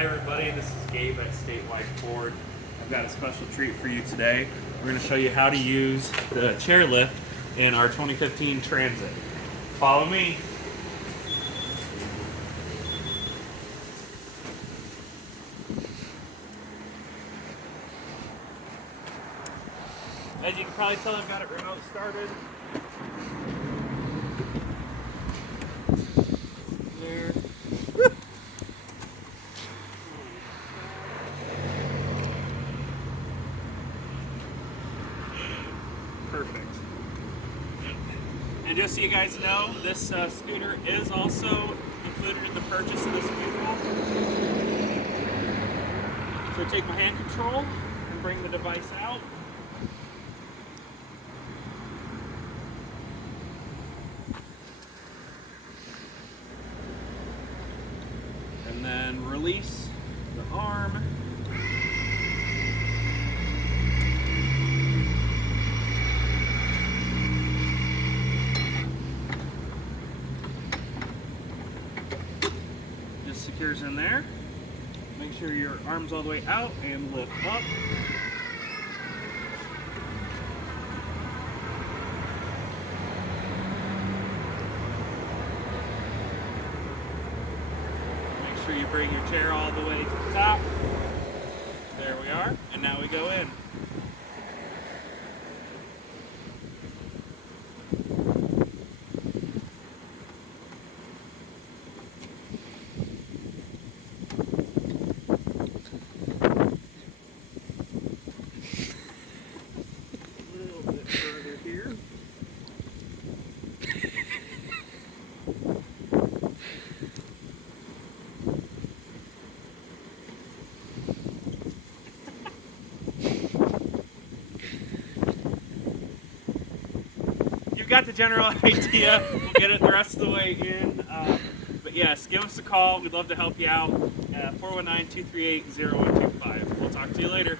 Hi everybody, this is Gabe at Statewide Ford. I've got a special treat for you today. We're going to show you how to use the chairlift in our 2015 Transit. Follow me. As you can probably tell, I've got it remote started. There. Perfect. And just so you guys know, this scooter is also included in the purchase of this vehicle. So take my hand control and bring the device out. And then release the arm. Just secures in there. Make sure your arm's all the way out and lift up. Make sure you bring your chair all the way to the top. There we are, and now we go in. Further here. You've got the general idea. We'll get it the rest of the way in. But yes, give us a call. We'd love to help you out. 419-238-0125. We'll talk to you later.